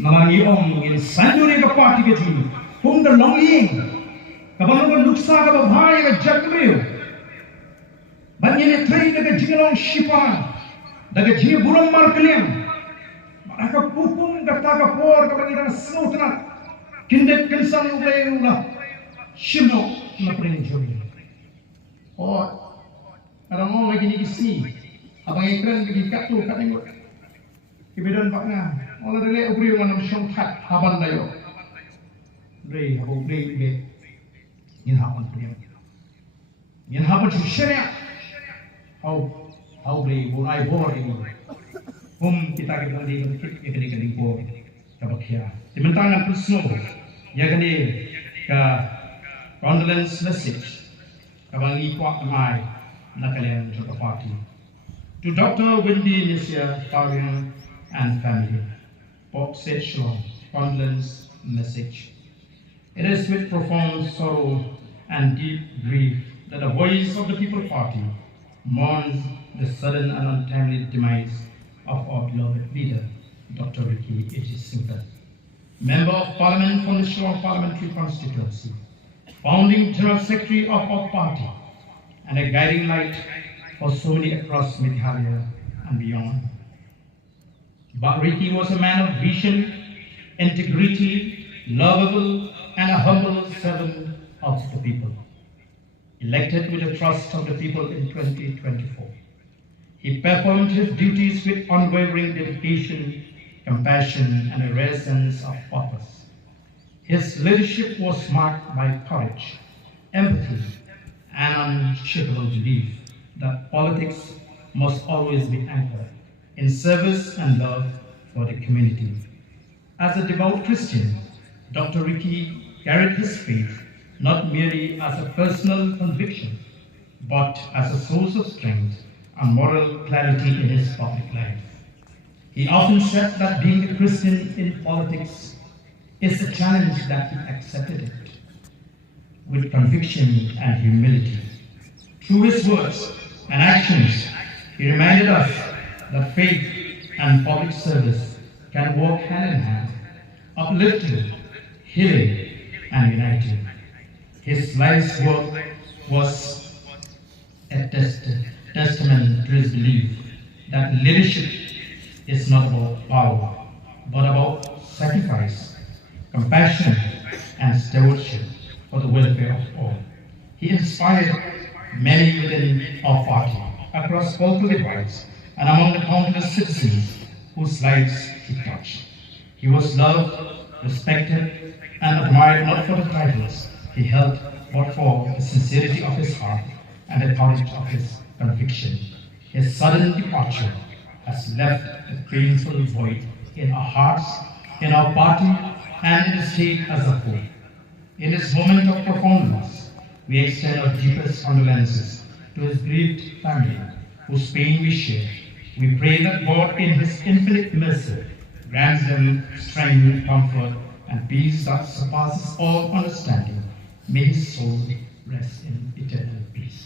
namangi om in sanduri ka party ke ji hum the longing kabang ko luksa ka bhai ka jagriu banyene train ka jingong shipan daga ji buram mar kliam aka pupum ka ta ka por ka bangirang snotna kindet kinsan U Blei U la Shem na pring jogi or Arang lagi ni kisi, abang ekran lagi kat tu kat tengok. Kebetulan pakna, orang dele U Briew manam shong kat haban dayo. Brei U Blei be, yin haban Briew. Yin haban tu syariat. How Brei U ai bor ini. Kita kita di kedi bor kabakia. Dimentangan pusno, ya kene ka condolence message. Kabang ikwak mai. Nakalian to the party. To Dr. Wendy Nisha Fabian and family, Bob said Shalom, condolence message. It is with profound sorrow and deep grief that the voice of the People Party mourns the sudden and untimely demise of our beloved leader, Dr. Ricky Ejisington, Member of Parliament from the Shalom Parliamentary Constituency, founding General Secretary of our party, and a guiding light for so many across Meghalaya and beyond. But Ricky was a man of vision, integrity, lovable, and a humble servant of the people. Elected with the trust of the people in 2024, he performed his duties with unwavering dedication, compassion, and a rare sense of purpose. His leadership was marked by courage, empathy, an unshakable belief that politics must always be anchored in service and love for the community. As a devout Christian, Dr. Ricky carried his faith not merely as a personal conviction, but as a source of strength and moral clarity in his public life. He often said that being a Christian in politics is a challenge that he accepted it with conviction and humility. Through his words and actions, he reminded us that faith and public service can walk hand in hand, uplifting, healing, and uniting. His life's work was a testament to his belief that leadership is not about power, but about sacrifice, compassion, and stewardship for the welfare of all. He inspired many within our party, across political divides, and among the countless citizens whose lives he touched. He was loved, respected, and admired not for the titles he held, but for the sincerity of his heart and the courage of his conviction. His sudden departure has left a painful void in our hearts, in our party, and in the state as a whole. In this moment of profound loss, we extend our deepest condolences to his bereaved family, whose pain we share. We pray that God, in his infinite mercy, grants them strength, comfort, and peace that surpasses all understanding. May his soul rest in eternal peace.